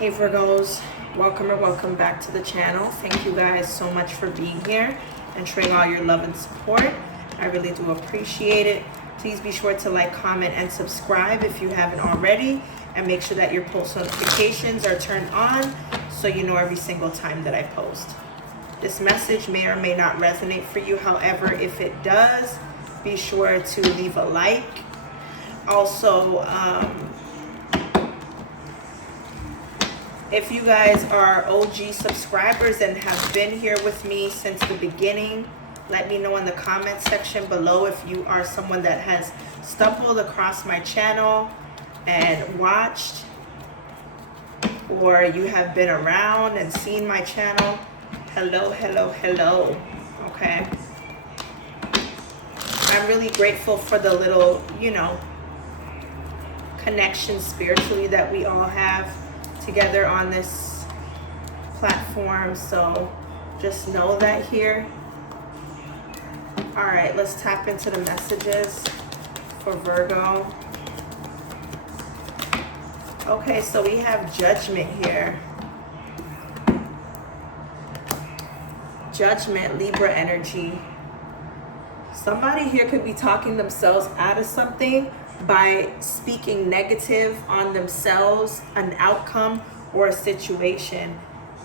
Hey Virgos, welcome or welcome back to the channel. Thank you guys so much for being here and showing all your love and support. I really do appreciate it. Please be sure to like, comment, and subscribe if you haven't already, and make sure that your post notifications are turned on so you know every single time that I post. This message may or may not resonate for you. However, if it does, be sure to leave a like. Also, if you guys are OG subscribers and have been here with me since the beginning, let me know in the comment section below if you are someone that has stumbled across my channel and watched, or you have been around and seen my channel. Hello, hello, hello. Okay. I'm really grateful for the little, connection spiritually that we all have together on this platform. So just know that here. All right, let's tap into the messages for Virgo. Okay, so we have Judgment here. Judgment, Libra energy. Somebody here could be talking themselves out of something by speaking negative on themselves, an outcome, or a situation.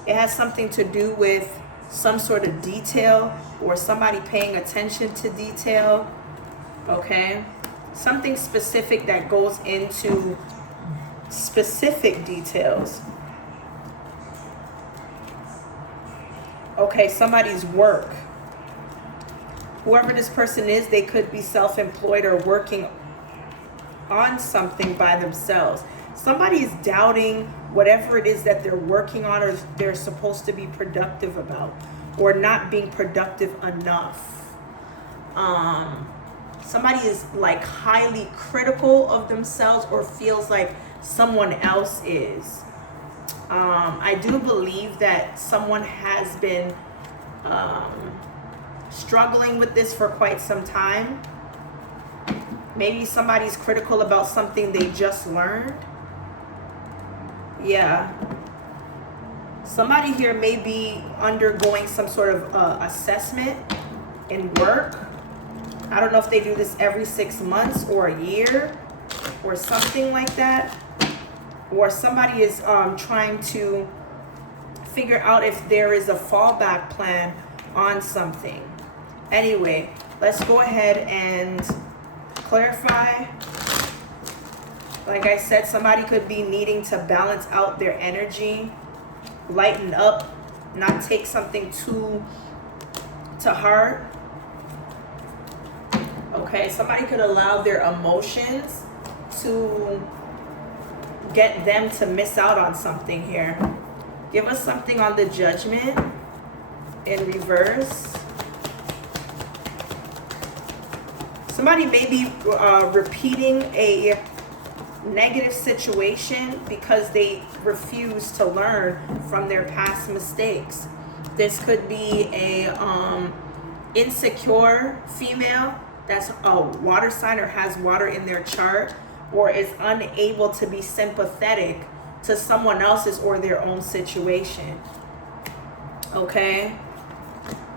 It has something to do with some sort of detail or somebody paying attention to detail, okay? Something specific that goes into specific details. Okay, somebody's work. Whoever this person is, they could be self-employed or working on something by themselves. Somebody is doubting whatever it is that they're working on or they're supposed to be productive about, or not being productive enough. Somebody is like highly critical of themselves or feels like someone else is. I do believe that someone has been struggling with this for quite some time. Maybe somebody's critical about something they just learned. Yeah. Somebody here may be undergoing some sort of assessment in work. I don't know if they do this every 6 months or a year or something like that. Or somebody is trying to figure out if there is a fallback plan on something. Anyway, let's go ahead and clarify. Like I said, somebody could be needing to balance out their energy, lighten up, not take something too to heart. Okay, somebody could allow their emotions to get them to miss out on something here. Give us something on the Judgment in reverse. Somebody may be repeating a negative situation because they refuse to learn from their past mistakes. This could be a insecure female that's a water sign or has water in their chart, or is unable to be sympathetic to someone else's or their own situation. Okay?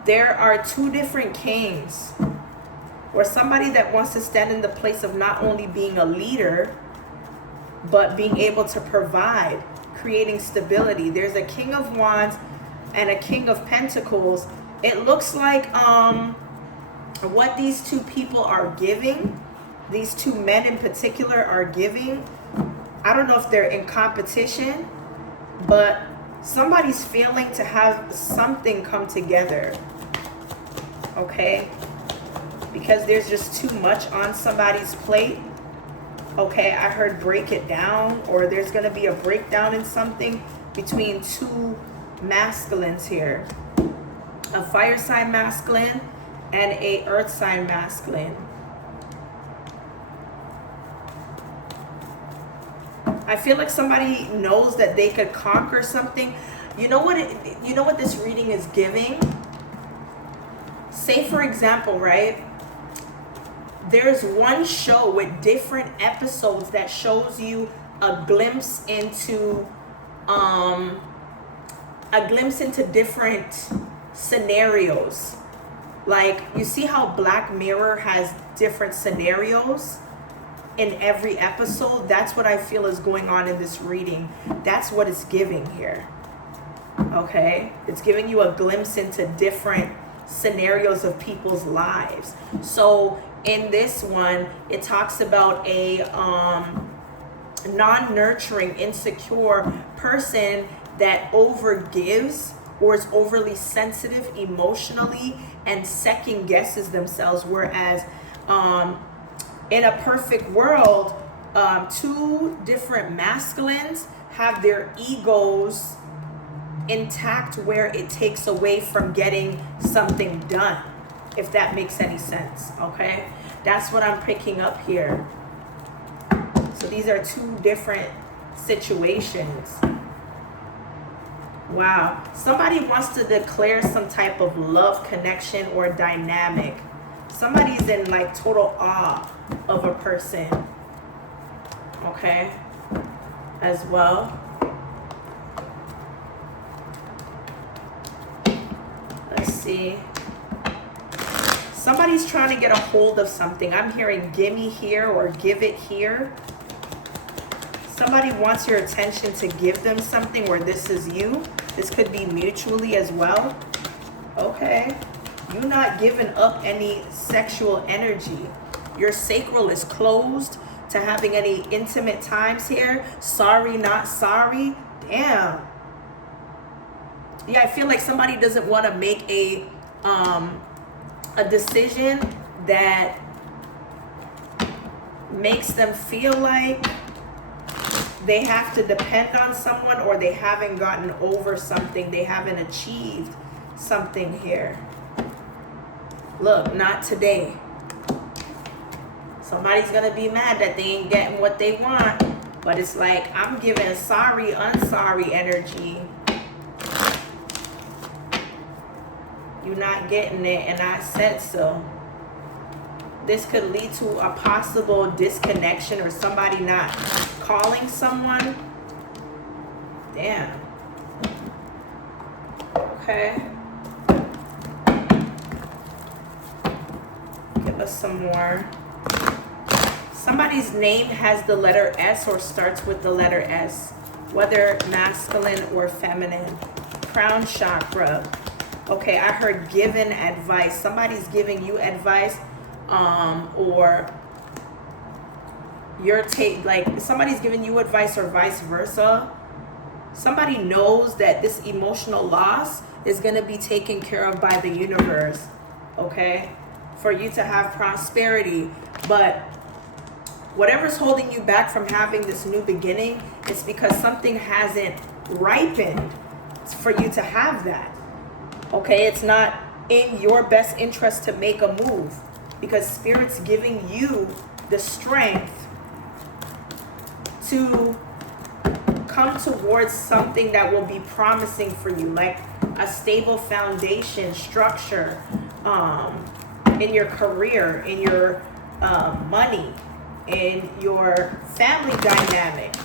There are two different kings. Or somebody that wants to stand in the place of not only being a leader, but being able to provide, creating stability. There's a King of Wands and a King of Pentacles. It looks like what these two people are giving, these two men in particular are giving, I don't know if they're in competition, but somebody's failing to have something come together. Okay? Because there's just too much on somebody's plate. Okay, I heard break it down, or there's going to be a breakdown in something between two masculines here. A fire sign masculine and a earth sign masculine. I feel like somebody knows that they could conquer something. You know what this reading is giving? Say for example, right? There's one show with different episodes that shows you a glimpse into a glimpse into different scenarios. Like, you see how Black Mirror has different scenarios in every episode? That's what I feel is going on in this reading. That's what it's giving here. Okay? It's giving you a glimpse into different scenarios of people's lives. So in this one, it talks about a non-nurturing, insecure person that overgives or is overly sensitive emotionally and second guesses themselves. Whereas in a perfect world, two different masculines have their egos intact, where it takes away from getting something done, if that makes any sense. Okay, that's what I'm picking up here. So these are two different situations. Wow. Somebody wants to declare some type of love connection or dynamic. Somebody's in like total awe of a person. Okay, as well. Let's see. Somebody's trying to get a hold of something. I'm hearing gimme here or give it here. Somebody wants your attention to give them something, or this is you. This could be mutually as well. Okay. You're not giving up any sexual energy. Your sacral is closed to having any intimate times here. Sorry, not sorry. Damn. Yeah, I feel like somebody doesn't want to make a decision that makes them feel like they have to depend on someone, or they haven't gotten over something. They haven't achieved something here. Look, not today. Somebody's going to be mad that they ain't getting what they want. But it's like, I'm giving sorry, unsorry energy. You're not getting it, and I said so. This could lead to a possible disconnection, or somebody not calling someone. Damn. Okay. Give us some more. Somebody's name has the letter S or starts with the letter S, whether masculine or feminine. Crown chakra. Okay, I heard given advice. Somebody's giving you advice, or you're like somebody's giving you advice, or vice versa. Somebody knows that this emotional loss is going to be taken care of by the universe, okay, for you to have prosperity. But whatever's holding you back from having this new beginning, it's because something hasn't ripened for you to have that. Okay, it's not in your best interest to make a move, because Spirit's giving you the strength to come towards something that will be promising for you, like a stable foundation, structure, in your career, in your money, in your family dynamic,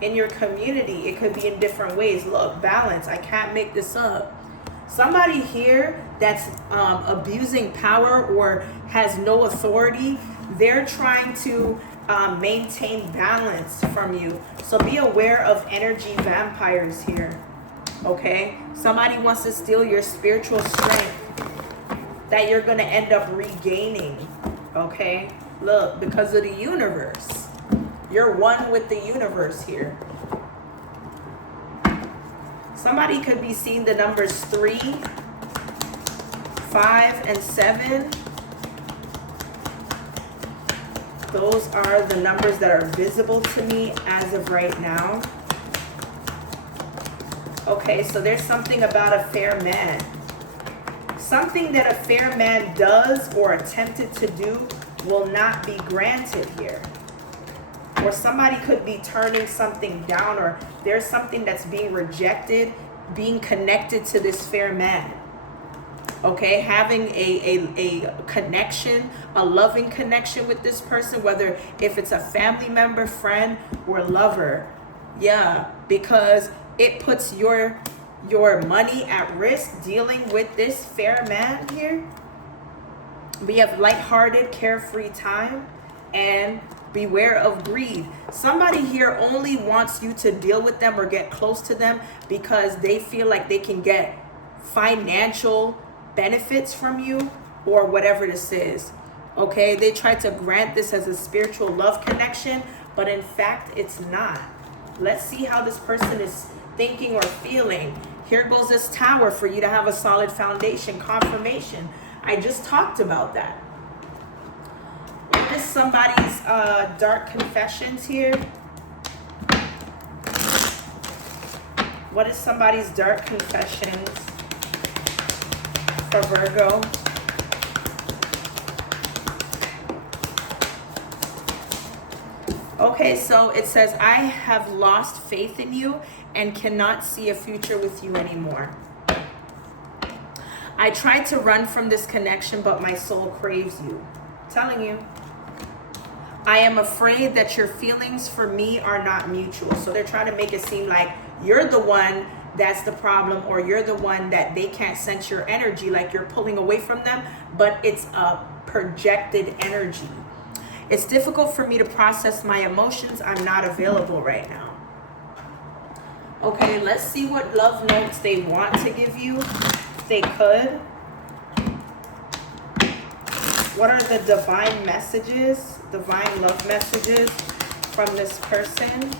in your community. It could be in different ways. Look, balance. I can't make this up. Somebody here that's abusing power or has no authority, they're trying to maintain balance from you. So be aware of energy vampires here, okay? Somebody wants to steal your spiritual strength that you're going to end up regaining, okay? Look, because of the universe. You're one with the universe here. Somebody could be seeing the numbers 3, 5, and 7. Those are the numbers that are visible to me as of right now. Okay, so there's something about a fair man. Something that a fair man does or attempted to do will not be granted here. Or somebody could be turning something down, or there's something that's being rejected, being connected to this fair man. Okay, having a connection, a loving connection with this person, whether if it's a family member, friend, or lover. Yeah, because it puts your money at risk dealing with this fair man here. We have lighthearted, carefree time, and beware of greed. Somebody here only wants you to deal with them or get close to them because they feel like they can get financial benefits from you or whatever this is. Okay, they try to grant this as a spiritual love connection, but in fact, it's not. Let's see how this person is thinking or feeling. Here goes this tower for you to have a solid foundation, confirmation. I just talked about that. What is somebody's dark confessions here? What is somebody's dark confessions for Virgo? Okay, so it says, I have lost faith in you and cannot see a future with you anymore. I tried to run from this connection, but my soul craves you. I'm telling you. I am afraid that your feelings for me are not mutual. So they're trying to make it seem like you're the one that's the problem, or you're the one that they can't sense your energy, like you're pulling away from them, but it's a projected energy. It's difficult for me to process my emotions. I'm not available right now. Okay, let's see what love notes they want to give you, if they could. What are the divine messages, divine love messages from this person?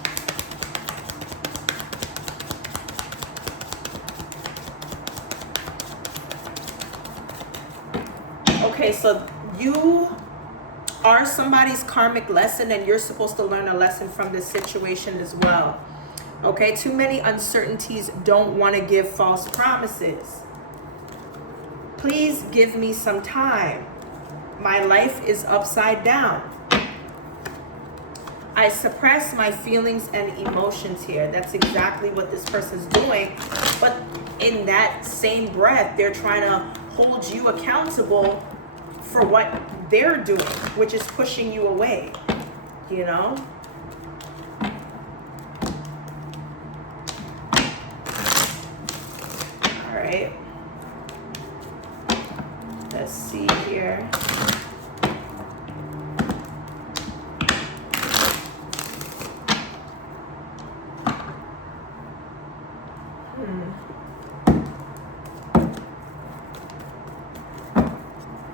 Okay, so you are somebody's karmic lesson, and you're supposed to learn a lesson from this situation as well. Okay, too many uncertainties, don't want to give false promises. Please give me some time. My life is upside down. I suppress my feelings and emotions here. That's exactly what this person's doing. But in that same breath, they're trying to hold you accountable for what they're doing, which is pushing you away, you know? All right. Let's see here.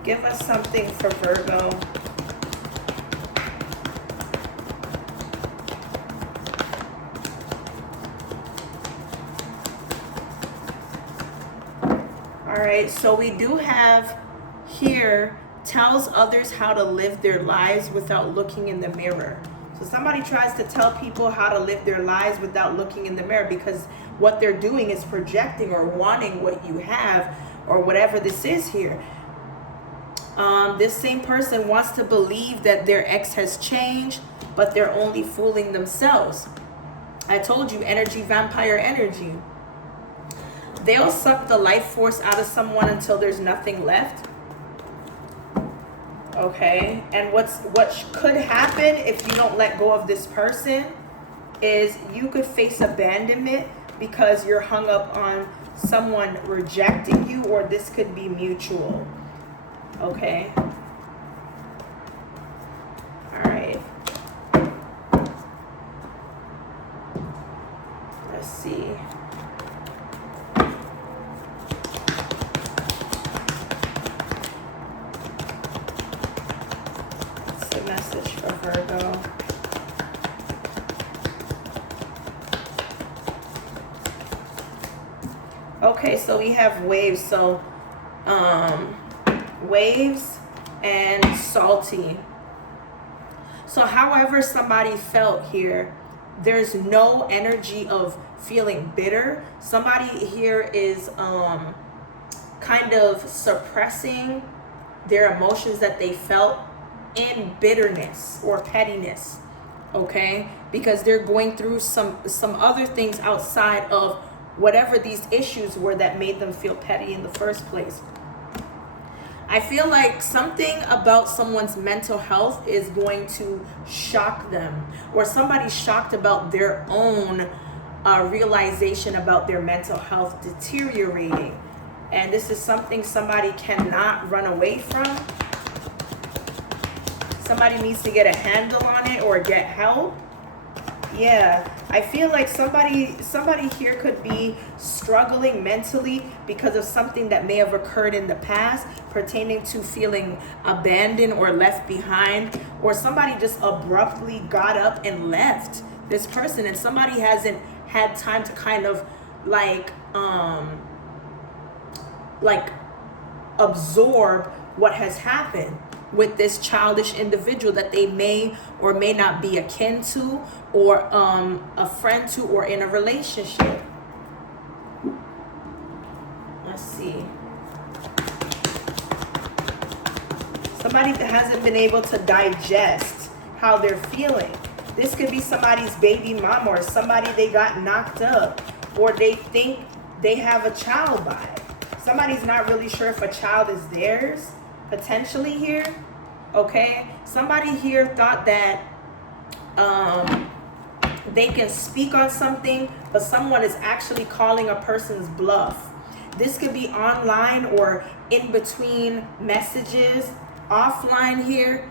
Give us something for Virgo. All right, so we do have here, tells others how to live their lives without looking in the mirror. So somebody tries to tell people how to live their lives without looking in the mirror, because what they're doing is projecting or wanting what you have or whatever this is here. This same person wants to believe that their ex has changed, but they're only fooling themselves. I told you, energy, vampire energy. They'll suck the life force out of someone until there's nothing left. Okay, and what could happen if you don't let go of this person is you could face abandonment because you're hung up on someone rejecting you, or this could be mutual. Okay. All right. Let's see. What's the message for Virgo? Okay, so we have waves. So, waves and salty. So however somebody felt here, there's no energy of feeling bitter. Somebody here is kind of suppressing their emotions that they felt in bitterness or pettiness, okay? Because they're going through some other things outside of whatever these issues were that made them feel petty in the first place. I feel like something about someone's mental health is going to shock them, or somebody's shocked about their own realization about their mental health deteriorating. And this is something somebody cannot run away from. Somebody needs to get a handle on it or get help. Yeah, I feel like somebody here could be struggling mentally because of something that may have occurred in the past pertaining to feeling abandoned or left behind, or somebody just abruptly got up and left this person, and somebody hasn't had time to kind of like absorb what has happened with this childish individual that they may or may not be akin to, or a friend to, or in a relationship. Let's see. Somebody that hasn't been able to digest how they're feeling. This could be somebody's baby mama, or somebody they got knocked up, or they think they have a child by. Somebody's not really sure if a child is theirs, potentially here. Okay, somebody here thought that they can speak on something, but someone is actually calling a person's bluff. This could be online or in between messages, offline here.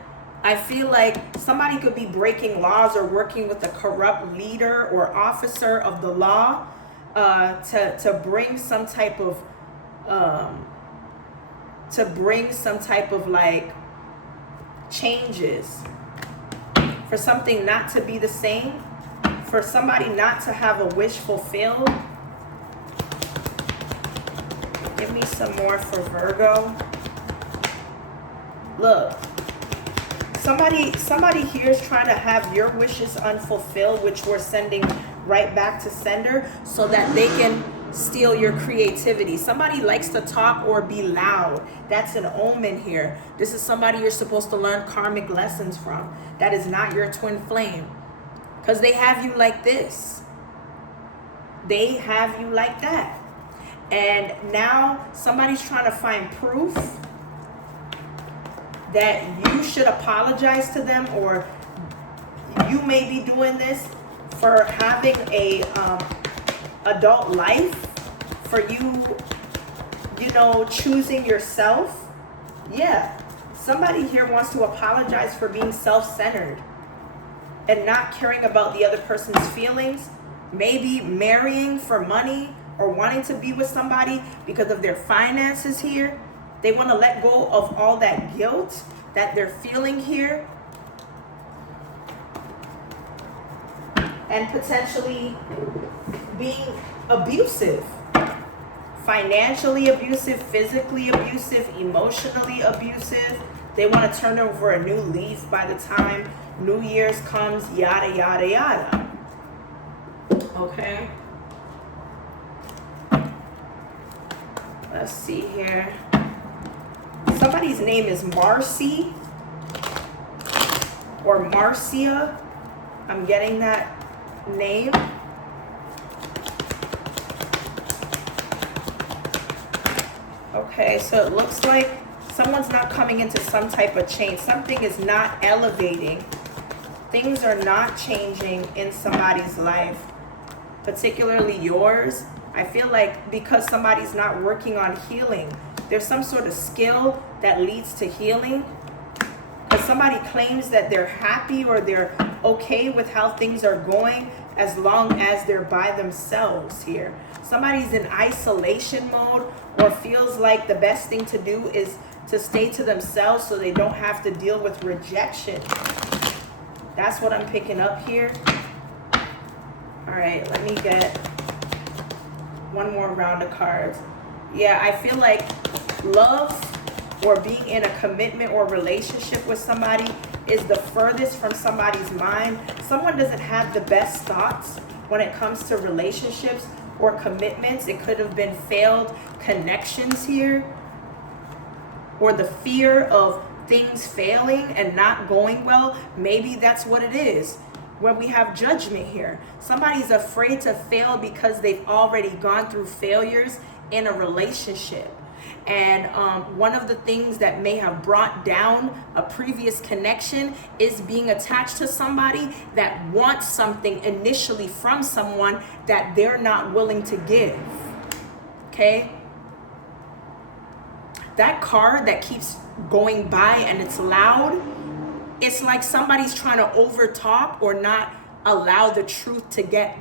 I feel like somebody could be breaking laws or working with a corrupt leader or officer of the law to bring some type of like changes, for something not to be the same, for somebody not to have a wish fulfilled. Give me some more for Virgo. Look, somebody here is trying to have your wishes unfulfilled, which we're sending right back to sender, so that they can steal your creativity. Somebody likes to talk or be loud. That's an omen here. This is somebody you're supposed to learn karmic lessons from. That is not your twin flame, because they have you like this. They have you like that. And now somebody's trying to find proof that you should apologize to them, or you may be doing this for having a adult life, for you know, choosing yourself. Yeah, somebody here wants to apologize for being self-centered and not caring about the other person's feelings, maybe marrying for money or wanting to be with somebody because of their finances here. They want to let go of all that guilt that they're feeling here, and potentially being abusive, financially abusive, physically abusive, emotionally abusive. They want to turn over a new leaf by the time New Year's comes, yada, yada, yada. Okay. Let's see here. Somebody's name is Marcy or Marcia. I'm getting that name. Okay, so it looks like someone's not coming into some type of change. Something is not elevating. Things are not changing in somebody's life, particularly yours. I feel like because somebody's not working on healing, there's some sort of skill that leads to healing. Because somebody claims that they're happy or they're okay with how things are going as long as they're by themselves here. Somebody's in isolation mode or feels like the best thing to do is to stay to themselves so they don't have to deal with rejection. That's what I'm picking up here. All right, let me get one more round of cards. Yeah, I feel like love or being in a commitment or relationship with somebody is the furthest from somebody's mind. Someone doesn't have the best thoughts when it comes to relationships or commitments. It could have been failed connections here, or the fear of things failing and not going well. Maybe that's what it is. When we have judgment here, somebody's afraid to fail because they've already gone through failures in a relationship. And one of the things that may have brought down a previous connection is being attached to somebody that wants something initially from someone that they're not willing to give. Okay? That car that keeps going by and it's loud, it's like somebody's trying to overtalk or not allow the truth to get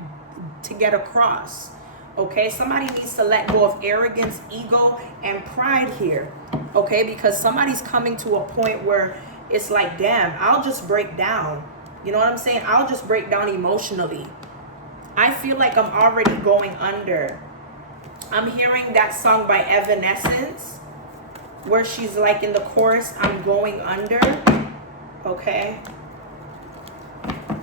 across. Okay, somebody needs to let go of arrogance, ego, and pride here. Okay, because somebody's coming to a point where it's like, damn, I'll just break down. You know what I'm saying? I'll just break down emotionally. I feel like I'm already going under. I'm hearing that song by Evanescence where she's like in the chorus, I'm going under. Okay.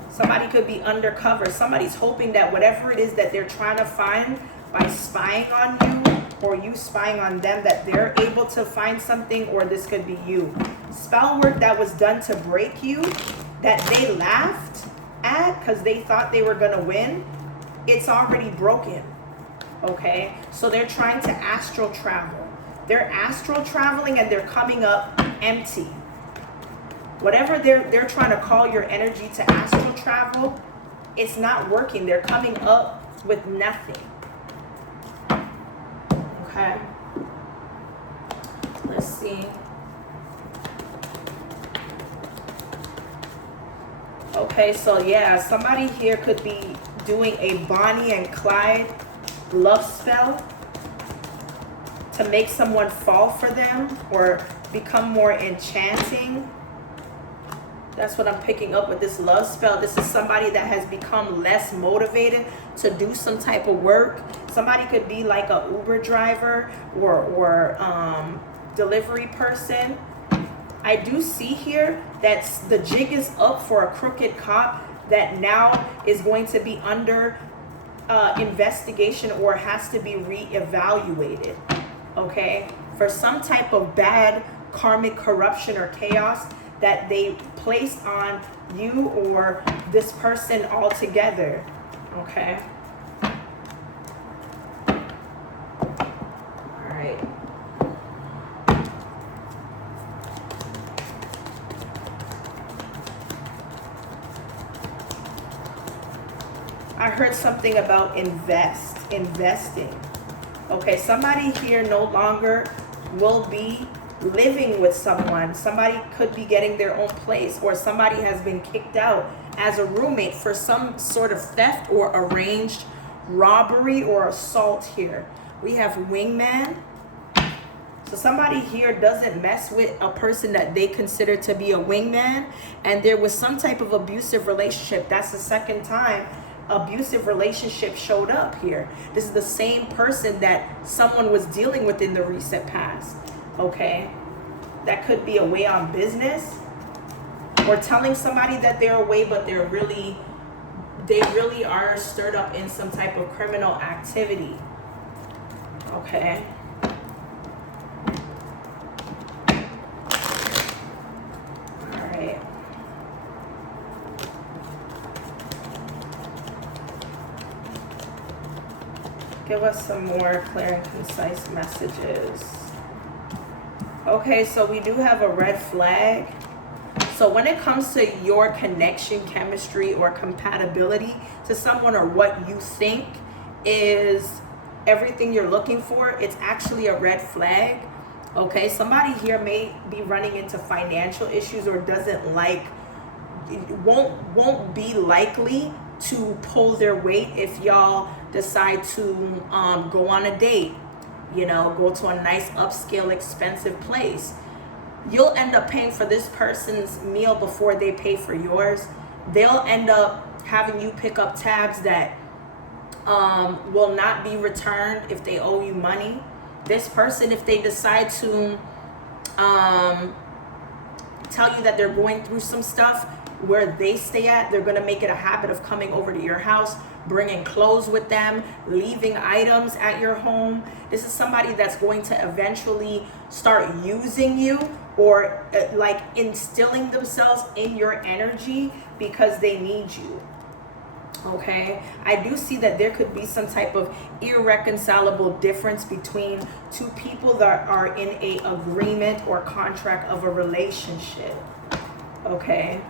Somebody could be undercover. Somebody's hoping that whatever it is that they're trying to find by spying on you or you spying on them, that they're able to find something, or this could be you. Spell work that was done to break you, that they laughed at because they thought they were going to win, it's already broken. Okay? So they're trying to astral travel. They're astral traveling and they're coming up empty. Whatever they're trying to call your energy to astral travel, it's not working. They're coming up with nothing. Okay. Let's see. Okay, so yeah, somebody here could be doing a Bonnie and Clyde love spell to make someone fall for them or become more enchanting. That's what I'm picking up with this love spell. This is somebody that has become less motivated to do some type of work. Somebody could be like a Uber driver or delivery person. I do see here that the jig is up for a crooked cop that now is going to be under investigation or has to be reevaluated. Okay? For some type of bad karmic corruption or chaos that they placed on you or this person altogether. Okay. All right. I heard something about investing. Okay, somebody here no longer will be living with someone. Somebody could be getting their own place, or somebody has been kicked out as a roommate for some sort of theft or arranged robbery or assault here. We have wingman. So somebody here doesn't mess with a person that they consider to be a wingman, and there was some type of abusive relationship. That's the second time abusive relationship showed up here. This is the same person that someone was dealing with in the recent past. Okay, that could be away on business, or telling somebody that they're away, but they really are stirred up in some type of criminal activity. Okay. All right. Give us some more clear and concise messages. Okay, so we do have a red flag. So when it comes to your connection, chemistry, or compatibility to someone, or what you think is everything you're looking for, it's actually a red flag. Okay, somebody here may be running into financial issues or won't be likely to pull their weight if y'all decide to go on a date. You know, go to a nice upscale expensive place. You'll end up paying for this person's meal before they pay for yours. They'll end up having you pick up tabs that will not be returned if they owe you money. This person, if they decide to tell you that they're going through some stuff where they stay at, they're going to make it a habit of coming over to your house, bringing clothes with them, leaving items at your home. This is somebody that's going to eventually start using you, or like instilling themselves in your energy because they need you. Okay, I do see that there could be some type of irreconcilable difference between two people that are in a agreement or contract of a relationship. Okay,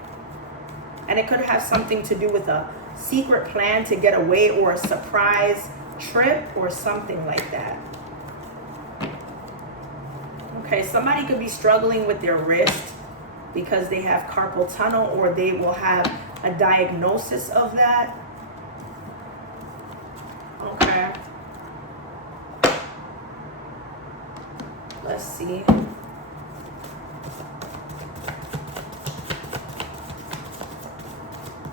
and it could have something to do with a secret plan to get away or a surprise trip or something like that. Okay, somebody could be struggling with their wrist because they have carpal tunnel, or they will have a diagnosis of that. Okay. Let's see.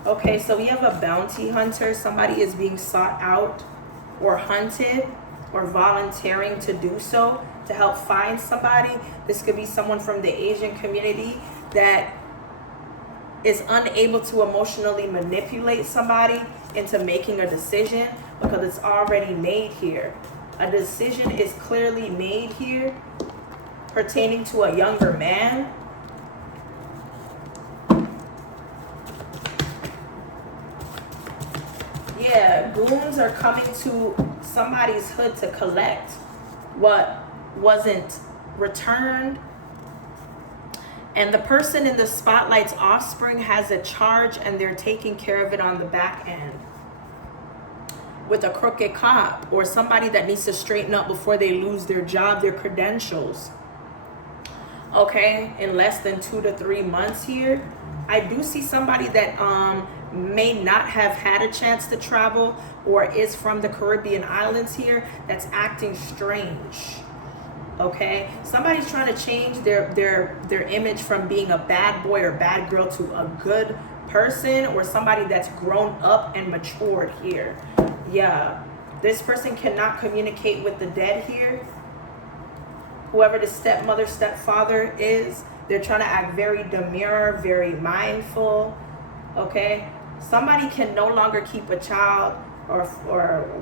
Okay, so we have a bounty hunter. Somebody is being sought out or hunted or volunteering to do so to help find somebody. This could be someone from the Asian community that is unable to emotionally manipulate somebody into making a decision because it's already made here. A decision is clearly made here pertaining to a younger man. Yeah, goons are coming to somebody's hood to collect what wasn't returned. And the person in the spotlight's offspring has a charge, and they're taking care of it on the back end with a crooked cop or somebody that needs to straighten up before they lose their job, their credentials. Okay, in less than 2 to 3 months here, I do see somebody that may not have had a chance to travel or is from the Caribbean islands here that's acting strange. Okay, somebody's trying to change their image from being a bad boy or bad girl to a good person, or somebody that's grown up and matured here. Yeah, this person cannot communicate with the dead here. Whoever the stepmother, stepfather is, they're trying to act very demure, very mindful. Okay, somebody can no longer keep a child or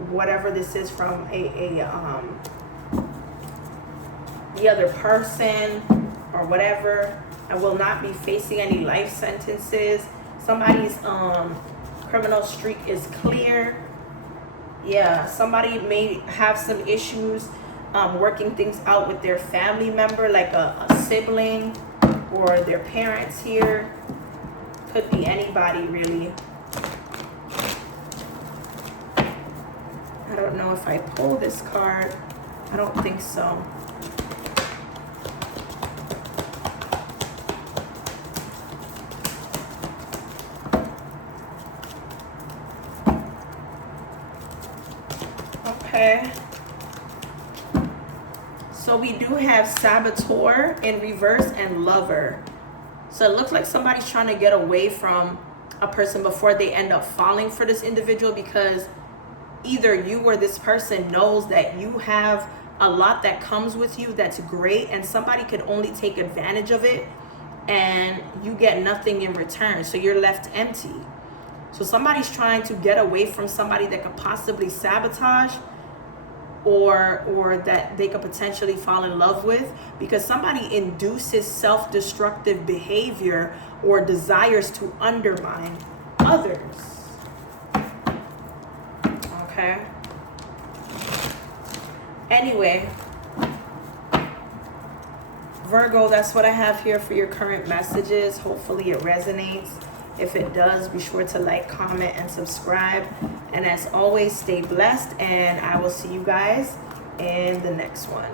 whatever this is from the other person or whatever, and will not be facing any life sentences. Somebody's criminal streak is clear. Yeah, somebody may have some issues working things out with their family member, like a sibling or their parents here. Could be anybody, really. I don't know if I pull this card. I don't think so. Okay. So we do have saboteur in reverse and lover. So it looks like somebody's trying to get away from a person before they end up falling for this individual, because either you or this person knows that you have a lot that comes with you that's great, and somebody could only take advantage of it and you get nothing in return. So you're left empty. So somebody's trying to get away from somebody that could possibly sabotage or that they could potentially fall in love with, because somebody induces self-destructive behavior or desires to undermine others. Okay. Anyway, Virgo, that's what I have here for your current messages. Hopefully it resonates. If it does, be sure to like, comment, and subscribe. And as always, stay blessed, and I will see you guys in the next one.